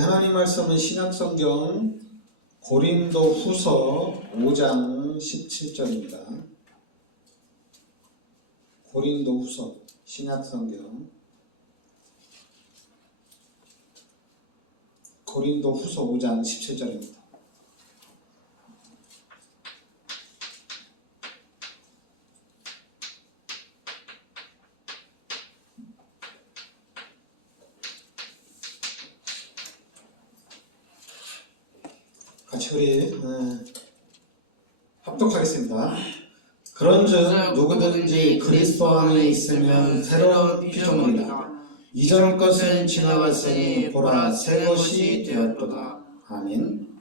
하나님 말씀은 신약성경 고린도후서 5장 17절입니다. 고린도후서 신약성경 고린도후서 5장 17절입니다. 같이 우리 합독하겠습니다. 그런즉 누구든지 그리스도 안에 있으면 새로운 피조물이라. 이전 것은 지나갔으니 보라 새 것이 되었도다. 아멘.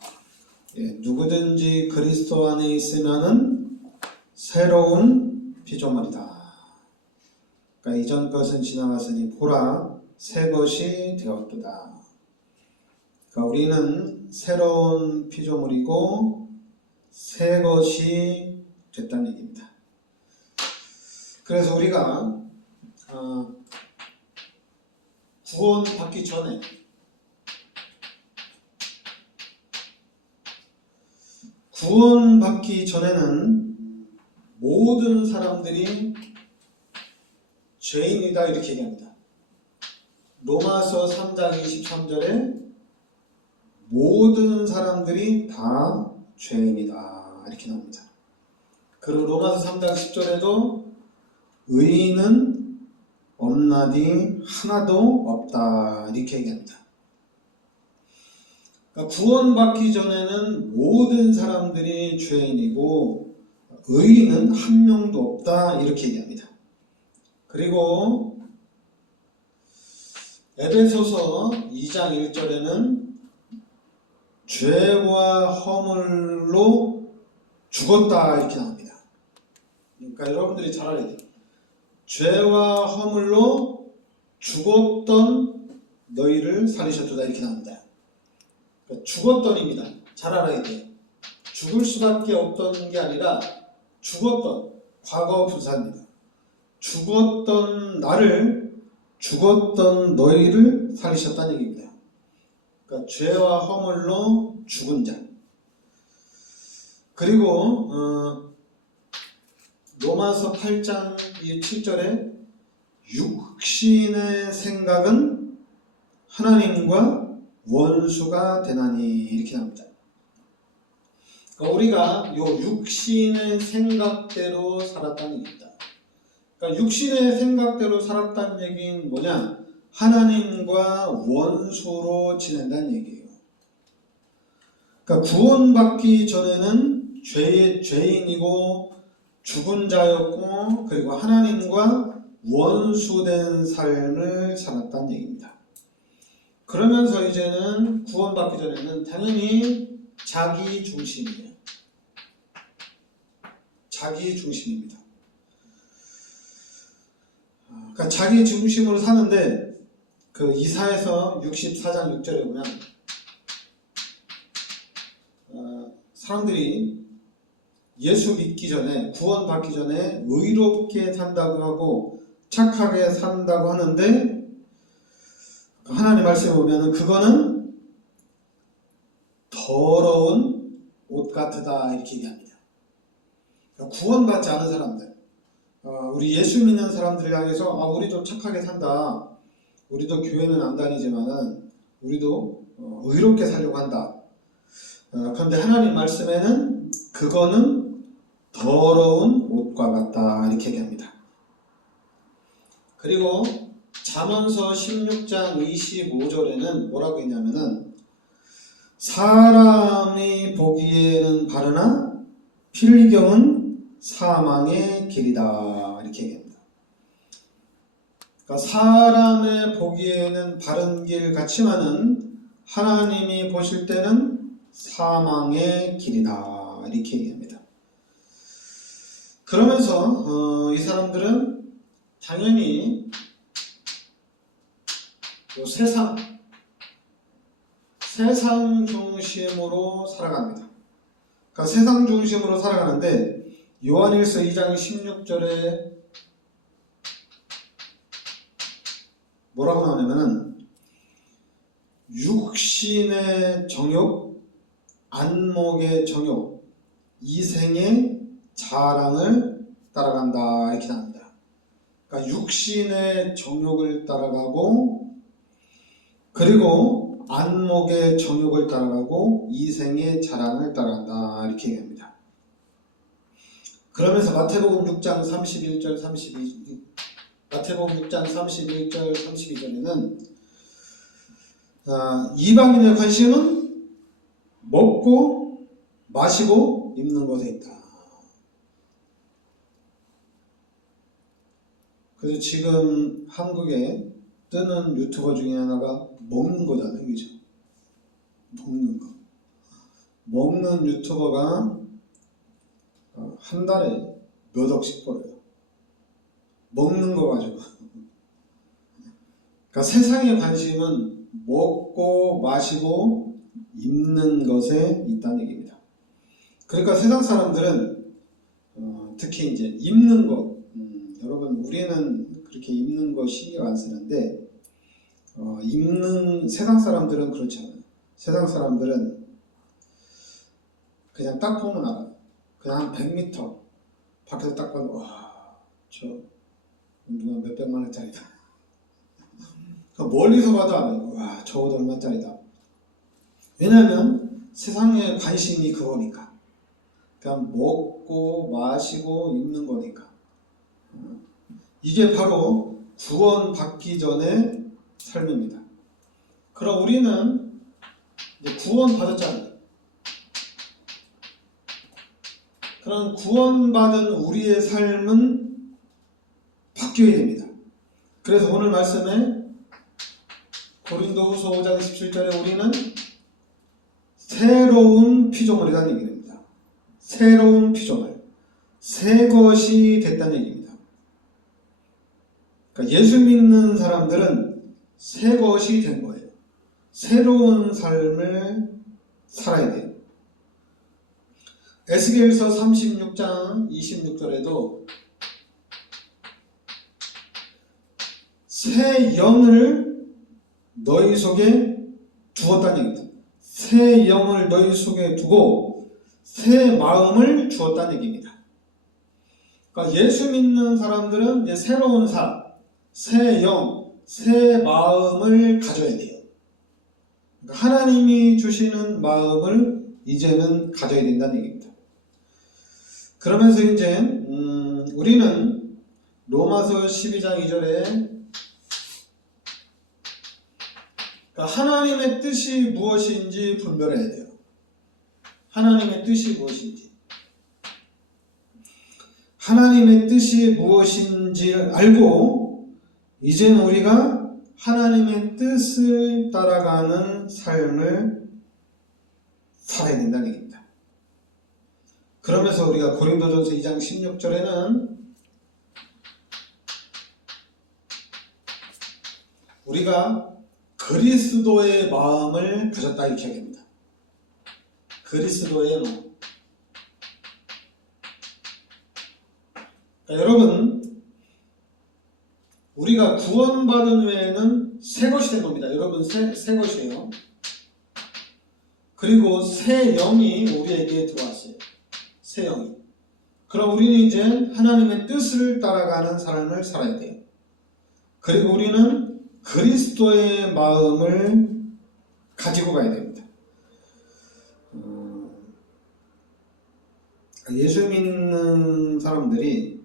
누구든지 그리스도 안에 있으면은 새로운 피조물이다. 그러니까 이전 것은 지나갔으니 보라 새 것이 되었도다. 그러니까 우리는 새로운 피조물이고 새 것이 됐다는 얘기입니다. 그래서 우리가 구원받기 전에 구원받기 전에는 모든 사람들이 죄인이다 이렇게 얘기합니다. 로마서 3장 23절에 모든 사람들이 다 죄인이다 이렇게 나옵니다. 그리고 로마서 3장 10절에도 의인은 없나니 하나도 없다 이렇게 얘기합니다. 그러니까 구원받기 전에는 모든 사람들이 죄인이고 의인은 한 명도 없다 이렇게 얘기합니다. 그리고 에베소서 2장 1절에는 죄와 허물로 죽었다 이렇게 나옵니다. 그러니까 여러분들이 잘 알아야 돼요. 죄와 허물로 죽었던 너희를 살리셨도다 이렇게 나옵니다. 그러니까 죽었던입니다. 잘 알아야 돼요. 죽을 수밖에 없던 게 아니라 죽었던 과거 분사입니다. 죽었던 나를 죽었던 너희를 살리셨다는 얘기입니다. 그러니까 죄와 허물로 죽은 자. 그리고 로마서 8장 7절에 육신의 생각은 하나님과 원수가 되나니 이렇게 나옵니다. 그러니까 우리가 요 육신의 생각대로 살았다는 얘기입니다. 그러니까 육신의 생각대로 살았다는 얘기는 뭐냐? 하나님과 원수로 지낸다는 얘기예요. 그러니까 구원받기 전에는 죄인이고 죽은 자였고 그리고 하나님과 원수된 삶을 살았다는 얘기입니다. 그러면서 이제는 구원받기 전에는 당연히 자기 중심이에요. 자기 중심입니다. 그러니까 자기 중심으로 사는데 그 이사야서 64장 6절에 보면 사람들이 예수 믿기 전에 구원받기 전에 의롭게 산다고 하고 착하게 산다고 하는데 하나님 말씀에 보면 그거는 더러운 옷 같으다 이렇게 얘기합니다. 그러니까 구원받지 않은 사람들 우리 예수 믿는 사람들을 향해서 우리도 착하게 산다. 우리도 교회는 안 다니지만은 우리도 의롭게 살려고 한다. 그런데 하나님 말씀에는 그거는 더러운 옷과 같다 이렇게 얘기합니다. 그리고 잠언서 16장 25절에는 뭐라고 했냐면은 사람이 보기에는 바르나 필경은 사망의 길이다 이렇게 얘기합니다. 그러니까 사람의 보기에는 바른 길 같지만은 하나님이 보실 때는 사망의 길이다 이렇게 얘기합니다. 그러면서 이 사람들은 당연히 세상 중심으로 살아갑니다. 그러니까 세상 중심으로 살아가는데 요한일서 2장 16절에 뭐라고 나오냐면은 육신의 정욕, 안목의 정욕, 이생의 자랑을 따라간다 이렇게 나옵니다. 그러니까 육신의 정욕을 따라가고 그리고 안목의 정욕을 따라가고 이생의 자랑을 따라간다 이렇게 얘기합니다. 그러면서 마태복음 6장 31절 32절 마태복음 6장 31절 32절에는 이방인의 관심은 먹고 마시고 입는 것에 있다. 그래서 지금 한국에 뜨는 유튜버 중에 하나가 먹는 거잖아요. 그죠? 먹는 거. 먹는 유튜버가 한 달에 몇 억씩 벌어요. 먹는 거 가지고. 그러니까 세상의 관심은 먹고 마시고 입는 것에 있다는 얘기입니다. 그러니까 세상 사람들은 특히 이제 입는 것, 여러분 우리는 그렇게 입는 거 신경 안 쓰는데 입는 세상 사람들은 그렇지 않아요. 세상 사람들은 그냥 딱 보면 알아요. 그냥 한 100m 밖에서 딱 보면 와, 저 누가 몇백만 원짜리다. 멀리서 봐도 알아요. 와, 저거도 얼마짜리다. 왜냐하면 세상의 관심이 그거니까. 그냥 먹고 마시고 입는 거니까. 이게 바로 구원받기 전의 삶입니다. 그럼 우리는 이제 구원받았잖아요. 그럼 구원받은 우리의 삶은 바뀌어야 됩니다. 그래서 오늘 말씀에 고린도후서 5장 17절에 우리는 새로운 피조물이라는 얘기입니다. 새로운 피조물, 새 것이 됐다는 얘기입니다. 그러니까 예수 믿는 사람들은 새 것이 된 거예요. 새로운 삶을 살아야 돼요. 에스겔서 36장 26절에도 새 영을 너희 속에 두었다는 얘기입니다. 새 영을 너희 속에 두고 새 마음을 주었다는 얘기입니다. 그러니까 예수 믿는 사람들은 이제 새로운 삶, 새 영, 새 마음을 가져야 돼요. 그러니까 하나님이 주시는 마음을 이제는 가져야 된다는 얘기입니다. 그러면서 이제 우리는 로마서 12장 2절에 그러니까 하나님의 뜻이 무엇인지 분별해야 돼요. 하나님의 뜻이 무엇인지. 하나님의 뜻이 무엇인지 알고 이제는 우리가 하나님의 뜻을 따라가는 삶을 살아야 된다는 얘기입니다. 그러면서 우리가 고린도전서 2장 16절에는 우리가 그리스도의 마음을 가졌다 이렇게 얘기합니다. 그리스도의 마음. 그러니까 여러분 우리가 구원받은 후에는 새 것이 된 겁니다. 여러분 새 것이에요. 그리고 새 영이 우리에게 들어왔어요. 새 영이. 그럼 우리는 이제 하나님의 뜻을 따라가는 삶을 살아야 돼요. 그리고 우리는 그리스도의 마음을 가지고 가야 됩니다. 예수 믿는 사람들이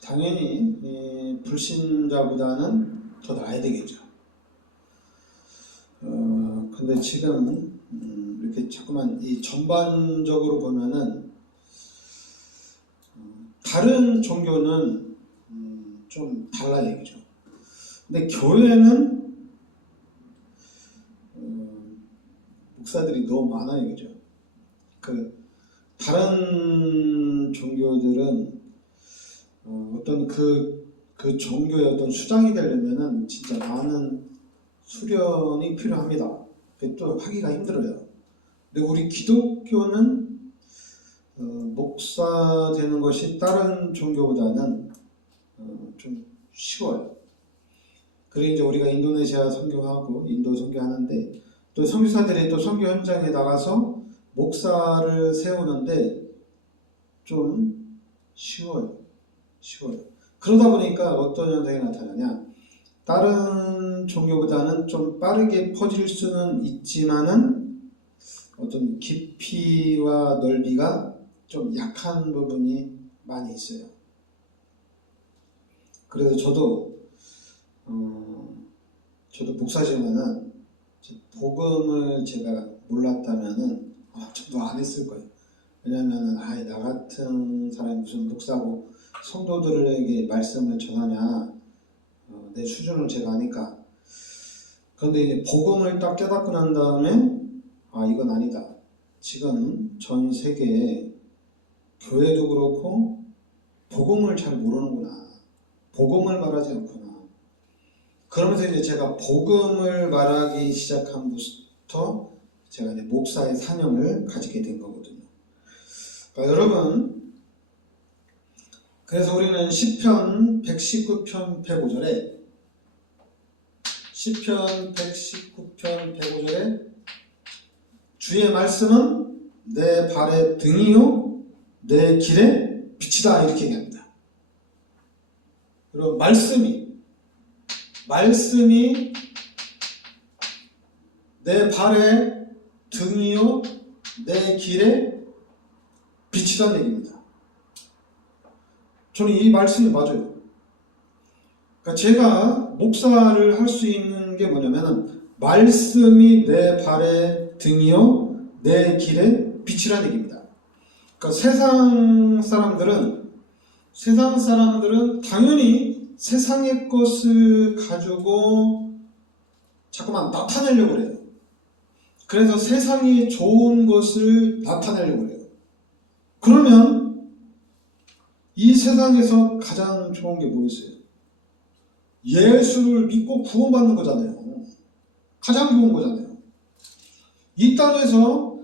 당연히 불신자보다는 더 나아야 되겠죠. 근데 지금 이렇게 자꾸만 이 전반적으로 보면은 다른 종교는 좀 달라 얘기죠. 근데 교회는 목사들이 너무 많아요, 그죠? 다른 종교들은 어떤 그 종교의 어떤 수장이 되려면은 진짜 많은 수련이 필요합니다. 그게 또 하기가 힘들어요. 근데 우리 기독교는 목사 되는 것이 다른 종교보다는 좀 쉬워요. 그리고 이제 우리가 인도네시아 선교하고 인도 선교하는데 또 선교사들이 또 선교 현장에 나가서 목사를 세우는데 좀 쉬워요. 그러다 보니까 어떤 현상이 나타나냐? 다른 종교보다는 좀 빠르게 퍼질 수는 있지만은 어떤 깊이와 넓이가 좀 약한 부분이 많이 있어요. 그래서 저도 목사지만은 복음을 제가 몰랐다면은 저도 안 했을 거예요. 왜냐면은 나 같은 사람이 무슨 목사고 성도들에게 말씀을 전하냐, 내 수준을 제가 아니까. 그런데 이제 복음을 딱 깨닫고 난 다음에 이건 아니다. 지금 전 세계에 교회도 그렇고 복음을 잘 모르는구나. 복음을 말하지 않구나. 그러면서 이제 제가 복음을 말하기 시작함부터 제가 이제 목사의 사명을 가지게 된 거거든요. 그러니까 여러분, 그래서 우리는 시편 119편 105절에 주의 말씀은 내 발의 등이요 내 길의 빛이다 이렇게 얘기합니다. 그리고 말씀이 내 발의 등이요 내 길의 빛이라는 얘기입니다. 저는 이 말씀이 맞아요. 그러니까 제가 목사를 할 수 있는 게 뭐냐면 말씀이 내 발의 등이요 내 길의 빛이라는 얘기입니다. 그러니까 세상 사람들은 당연히 세상의 것을 가지고 자꾸만 나타내려고 그래요. 그래서 세상이 좋은 것을 나타내려고 그래요. 그러면 이 세상에서 가장 좋은 게 뭐였어요? 예수를 믿고 구원받는 거잖아요. 가장 좋은 거잖아요. 이 땅에서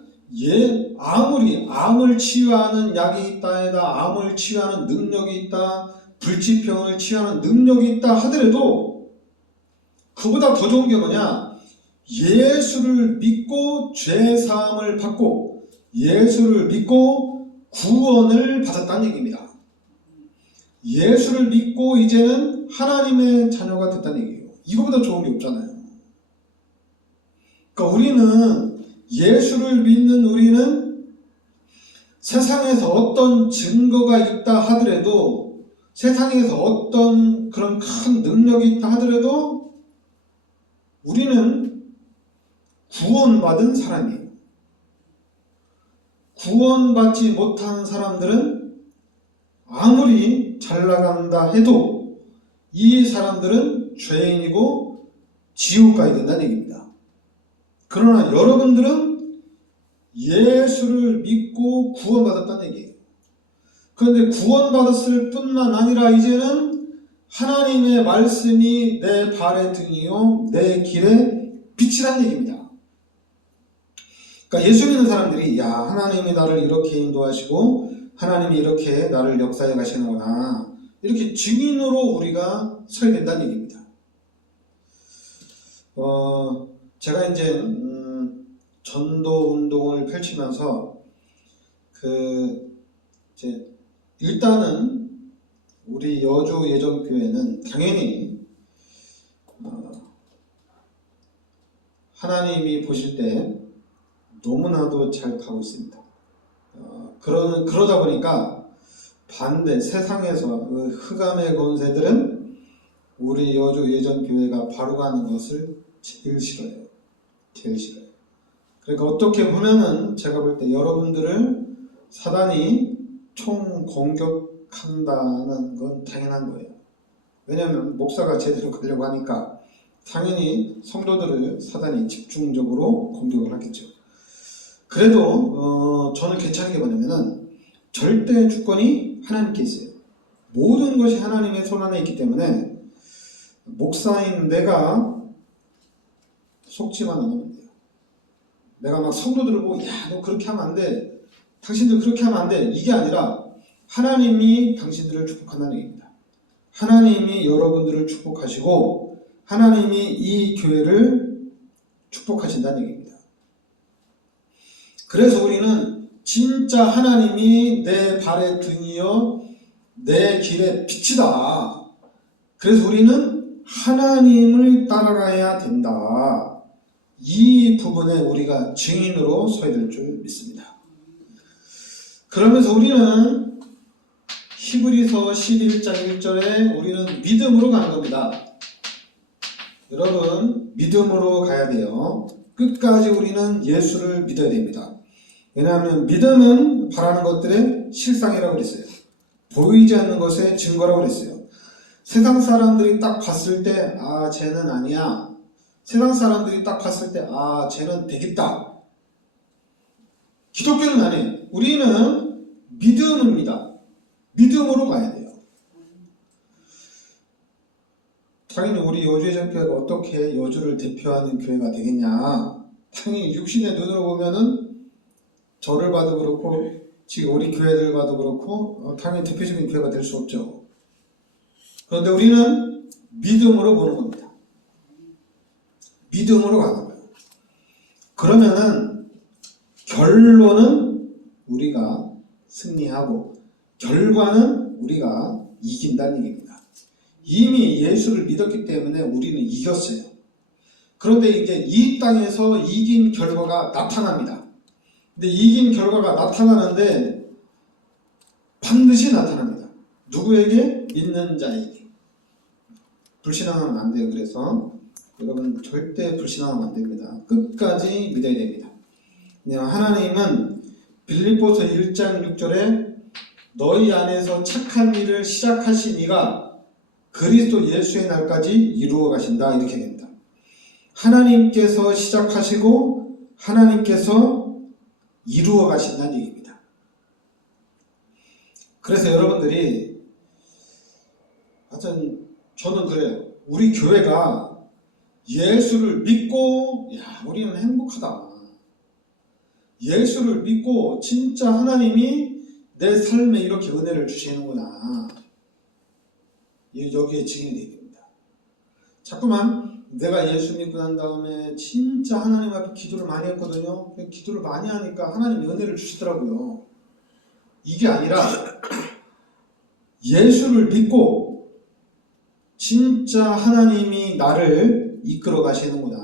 아무리 암을 치유하는 약이 있다, 암을 치유하는 능력이 있다, 불치병을 치유하는 능력이 있다 하더라도 그보다 더 좋은 게 뭐냐? 예수를 믿고 죄사함을 받고 예수를 믿고 구원을 받았다는 얘기입니다. 예수를 믿고 이제는 하나님의 자녀가 됐다는 얘기예요. 이거보다 좋은 게 없잖아요. 그러니까 우리는 예수를 믿는 우리는 세상에서 어떤 증거가 있다 하더라도 세상에서 어떤 그런 큰 능력이 있다 하더라도 우리는 구원받은 사람이에요. 구원받지 못한 사람들은 아무리 잘 나간다 해도 이 사람들은 죄인이고 지옥 가야 된다는 얘기입니다. 그러나 여러분들은 예수를 믿고 구원받았다는 얘기예요. 그런데 구원받았을 뿐만 아니라 이제는 하나님의 말씀이 내 발의 등이요 내 길의 빛이라는 얘기입니다. 그러니까 예수 믿는 사람들이 하나님이 나를 이렇게 인도하시고 하나님이 이렇게 나를 역사해 가시는구나 이렇게 증인으로 우리가 서야 된다는 얘기입니다. 제가 이제 전도 운동을 펼치면서 일단은 우리 여주 예전교회는 당연히 하나님이 보실 때 너무나도 잘 가고 있습니다. 그러다 보니까 반대 세상에서 흑암의 권세들은 우리 여주 예전교회가 바로 가는 것을 제일 싫어요. 그러니까 어떻게 보면은 제가 볼 때 여러분들을 사단이 총 공격한다는 건 당연한 거예요. 왜냐하면 목사가 제대로 가려고 하니까 당연히 성도들을 사단이 집중적으로 공격을 하겠죠. 그래도 저는 괜찮은 게 뭐냐면은 절대 주권이 하나님께 있어요. 모든 것이 하나님의 손 안에 있기 때문에 목사인 내가 속지만 않으면 돼요. 내가 막 성도들을 보고 너 그렇게 하면 안 돼. 당신들 그렇게 하면 안 돼. 이게 아니라 하나님이 당신들을 축복한다는 얘기입니다. 하나님이 여러분들을 축복하시고 하나님이 이 교회를 축복하신다는 얘기입니다. 그래서 우리는 진짜 하나님이 내 발의 등이요 내 길의 빛이다. 그래서 우리는 하나님을 따라가야 된다. 이 부분에 우리가 증인으로 서야 될 줄 믿습니다. 그러면서 우리는 히브리서 11장 1절에 우리는 믿음으로 가는 겁니다. 여러분, 믿음으로 가야 돼요. 끝까지 우리는 예수를 믿어야 됩니다. 왜냐하면 믿음은 바라는 것들의 실상이라고 그랬어요. 보이지 않는 것의 증거라고 그랬어요. 세상 사람들이 딱 봤을 때 아 쟤는 아니야. 세상 사람들이 딱 봤을 때 아 쟤는 되겠다. 기독교는 아니에요. 우리는 믿음입니다. 믿음으로 가야 돼요. 당연히 우리 여주의정교회가 어떻게 여주를 대표하는 교회가 되겠냐. 당연히 육신의 눈으로 보면은 저를 봐도 그렇고 지금 우리 교회들 봐도 그렇고 당연히 대표적인 교회가 될 수 없죠. 그런데 우리는 믿음으로 보는 겁니다. 믿음으로 가는 거예요. 그러면은 결론은 우리가 승리하고 결과는 우리가 이긴다는 얘기입니다. 이미 예수를 믿었기 때문에 우리는 이겼어요. 그런데 이제 이 땅에서 이긴 결과가 나타납니다. 근데 이긴 결과가 나타나는데 반드시 나타납니다. 누구에게? 믿는 자에게. 불신앙하면 안 돼요. 그래서 여러분 절대 불신앙하면 안 됩니다. 끝까지 믿어야 됩니다. 하나님은 빌립보서 1장 6절에 너희 안에서 착한 일을 시작하신 이가 그리스도 예수의 날까지 이루어 가신다. 이렇게 됩니다. 하나님께서 시작하시고 하나님께서 이루어 가신다는 얘기입니다. 그래서 여러분들이 하여튼 저는 그래요. 우리 교회가 예수를 믿고 야 우리는 행복하다. 예수를 믿고 진짜 하나님이 내 삶에 이렇게 은혜를 주시는구나. 여기에 증인이 되야 됩니다. 자꾸만 내가 예수 믿고 난 다음에 진짜 하나님 앞에 기도를 많이 했거든요. 기도를 많이 하니까 하나님이 은혜를 주시더라고요. 이게 아니라 예수를 믿고 진짜 하나님이 나를 이끌어 가시는구나.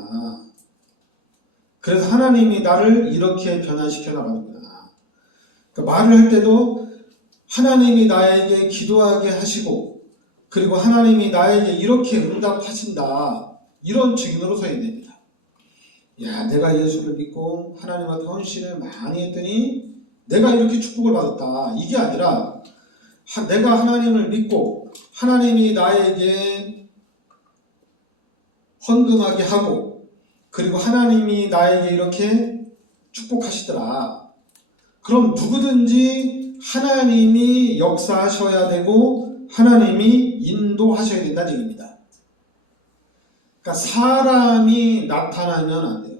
그래서 하나님이 나를 이렇게 변화시켜 나가는구나. 그러니까 말을 할 때도 하나님이 나에게 기도하게 하시고 그리고 하나님이 나에게 이렇게 응답하신다. 이런 증인으로 서야 됩니다. 야, 내가 예수를 믿고 하나님한테 헌신을 많이 했더니 내가 이렇게 축복을 받았다. 이게 아니라 내가 하나님을 믿고 하나님이 나에게 헌금하게 하고 그리고 하나님이 나에게 이렇게 축복하시더라. 그럼 누구든지 하나님이 역사하셔야 되고 하나님이 인도하셔야 된다는 얘기입니다. 그러니까 사람이 나타나면 안 돼요.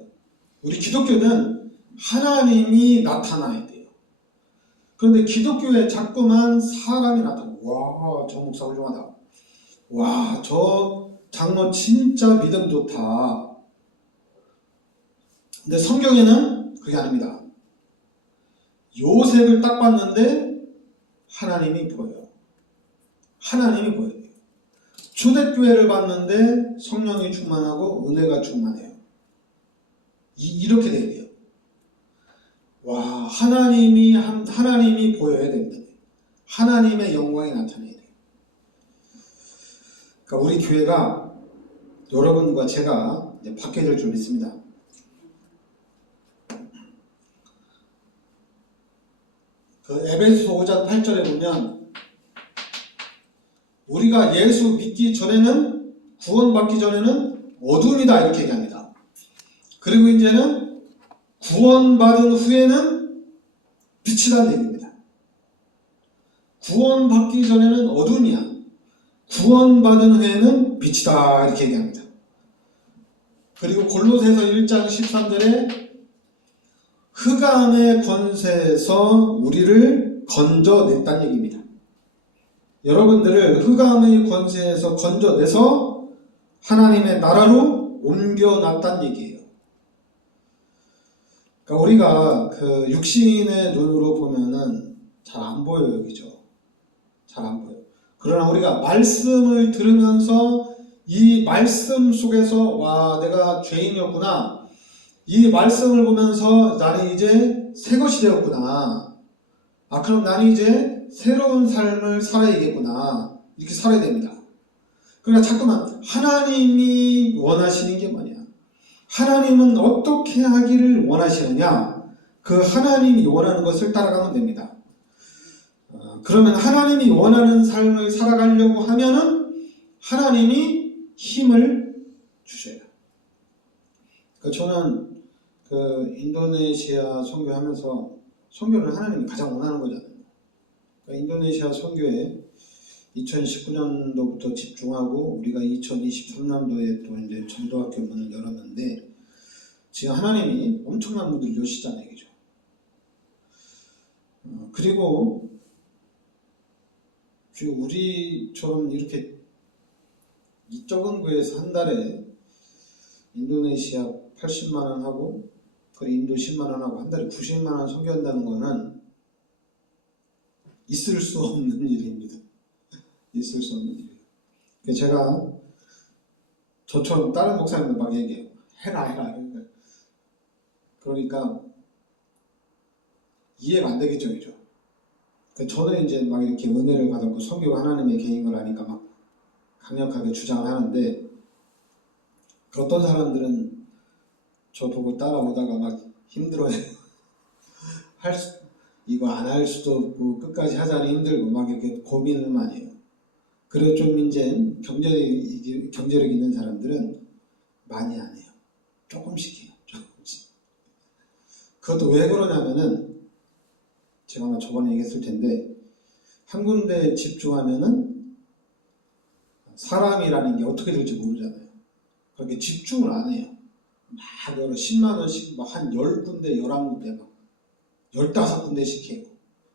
우리 기독교는 하나님이 나타나야 돼요. 그런데 기독교에 자꾸만 사람이 나타나요. 와, 저 목사 훌륭하다. 와, 저 장로 진짜 믿음 좋다. 근데 성경에는 그게 아닙니다. 요셉을 딱 봤는데 하나님이 보여요. 하나님이 보여요. 초대교회를 봤는데 성령이 충만하고 은혜가 충만해요. 이렇게 돼야 돼요. 와, 하나님이 보여야 됩니다. 하나님의 영광이 나타나야 돼요. 그러니까 우리 교회가 여러분과 제가 이제 바뀌어야 될 줄 믿습니다. 그 에베소서 5장 8절에 보면 우리가 예수 믿기 전에는 구원받기 전에는 어둠이다 이렇게 얘기합니다. 그리고 이제는 구원받은 후에는 빛이라는 얘기입니다. 구원받기 전에는 어둠이야. 구원받은 후에는 빛이다 이렇게 얘기합니다. 그리고 골로새서 1장 13절에 흑암의 권세에서 우리를 건져냈다는 얘기입니다. 여러분들을 흑암의 권세에서 건져내서 하나님의 나라로 옮겨놨다는 얘기예요. 그러니까 우리가 그 육신의 눈으로 보면은 잘 안 보여요, 그죠? 잘 안 보여요. 그러나 우리가 말씀을 들으면서 이 말씀 속에서 와, 내가 죄인이었구나. 이 말씀을 보면서 나는 이제 새 것이 되었구나. 아, 그럼 나는 이제 새로운 삶을 살아야겠구나. 이렇게 살아야 됩니다. 그러나 자꾸만 하나님이 원하시는 게 뭐냐? 하나님은 어떻게 하기를 원하시느냐? 그 하나님이 원하는 것을 따라가면 됩니다. 그러면 하나님이 원하는 삶을 살아가려고 하면은 하나님이 힘을 주셔요. 저는 그 인도네시아 선교하면서 선교를 하나님이 가장 원하는 거잖아요. 인도네시아 선교에 2019년도부터 집중하고 우리가 2023년도에 또 이제 전도학교 문을 열었는데 지금 하나님이 엄청난 분들 여시잖아요, 그죠? 그리고 지금 우리처럼 이렇게 이 적은 교회에서 한 달에 인도네시아 80만 원 하고 그리고 인도 10만 원 하고 한 달에 90만 원 선교한다는 거는 있을 수 없는 일입니다. 있을 수 없는 일이에요. 제가 저처럼 다른 목사님들 막 얘기해요. 해라. 그러니까 이해가 안 되겠죠, 그죠? 저는 이제 막 이렇게 은혜를 받았고 선교가 하나님의 개인 걸 아니까 막 강력하게 주장을 하는데 어떤 사람들은 저 보고 따라오다가 막 힘들어해요. 이거 안 할 수도 없고 끝까지 하자니 힘들고 막 이렇게 고민을 많이 해요. 그래서 좀 이제 경제력 있는 사람들은 많이 안 해요. 조금씩 해요. 조금씩. 그것도 왜 그러냐면은 제가 아마 저번에 얘기했을 텐데 한 군데에 집중하면은 사람이라는 게 어떻게 될지 모르잖아요. 그렇게 집중을 안 해요. 막 여러 10만 원씩 막 한 10군데, 11군데 막 15군데씩 해요.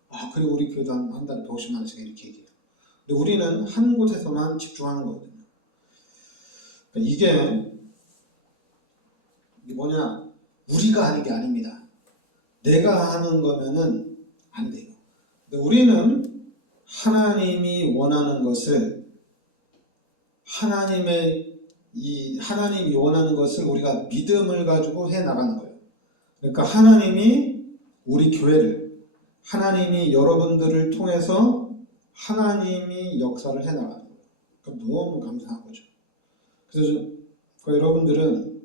아, 그리고 우리 교회도 한 달에 150만 원씩 이렇게 얘기해요. 근데 우리는 한 곳에서만 집중하는 거거든요. 그러니까 이게 뭐냐? 우리가 하는 게 아닙니다. 내가 하는 거면은 안 돼요. 근데 우리는 하나님이 원하는 것을 하나님이 원하는 것을 우리가 믿음을 가지고 해 나가는 거예요. 그러니까 하나님이 우리 교회를, 하나님이 여러분들을 통해서 하나님이 역사를 해 나가는 거예요. 그러니까 너무 감사한 거죠. 그래서 여러분들은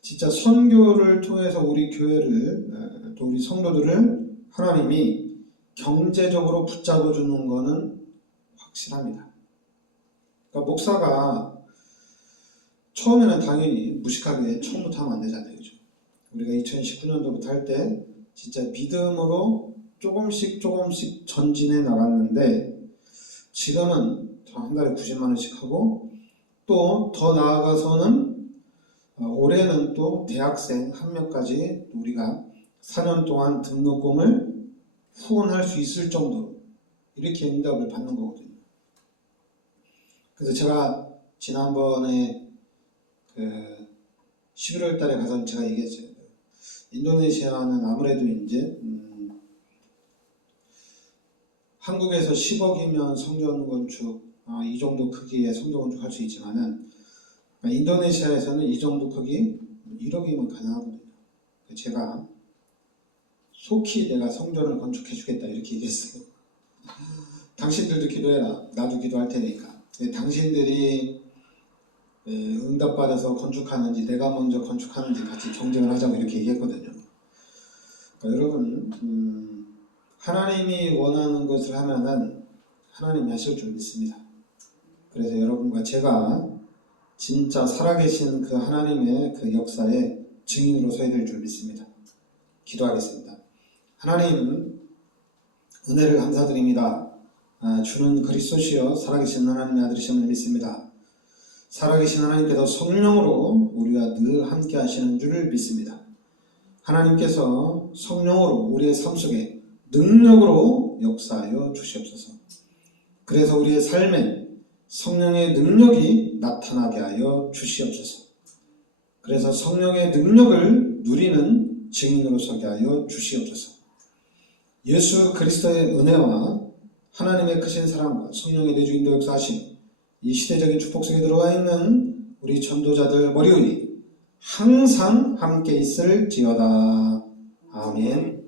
진짜 선교를 통해서 우리 교회를 또 우리 성도들을 하나님이 경제적으로 붙잡아 주는 거는 확실합니다. 그러니까 목사가 처음에는 당연히 무식하게 처음부터 하면 안 되잖아요, 그죠? 우리가 2019년도부터 할 때 진짜 믿음으로 조금씩 전진해 나갔는데 지금은 한 달에 90만 원씩 하고 또 더 나아가서는 올해는 또 대학생 한 명까지 우리가 4년 동안 등록금을 후원할 수 있을 정도로 이렇게 응답을 받는 거거든요. 그래서 제가 지난번에 11월 달에 가서 제가 얘기했어요. 인도네시아는 아무래도 이제 한국에서 10억이면 성전 건축 이 정도 크기의 성전 건축 할 수 있지만은 인도네시아에서는 이 정도 크기 1억이면 가능하거든요. 제가 속히 내가 성전을 건축해 주겠다 이렇게 얘기했어요. 당신들도 기도해라. 나도 기도할 테니까. 당신들이 응답받아서 건축하는지 내가 먼저 건축하는지 같이 경쟁을 하자고 이렇게 얘기했거든요. 그러니까 여러분 하나님이 원하는 것을 하면은 하나님이 하실 줄 믿습니다. 그래서 여러분과 제가 진짜 살아계신 그 하나님의 그 역사의 증인으로 서야 될 줄 믿습니다. 기도하겠습니다. 하나님 은혜를 감사드립니다. 주는 그리스도시여 살아계신 하나님의 아들이심을 믿습니다. 살아계신 하나님께서 성령으로 우리와 늘 함께 하시는 줄을 믿습니다. 하나님께서 성령으로 우리의 삶 속에 능력으로 역사하여 주시옵소서. 그래서 우리의 삶에 성령의 능력이 나타나게 하여 주시옵소서. 그래서 성령의 능력을 누리는 증인으로 서게 하여 주시옵소서. 예수 그리스도의 은혜와 하나님의 크신 사랑과 성령의 내주인도 역사하심, 이 시대적인 축복 속에 들어와 있는 우리 전도자들 머리 위에 항상 함께 있을지어다. 아멘.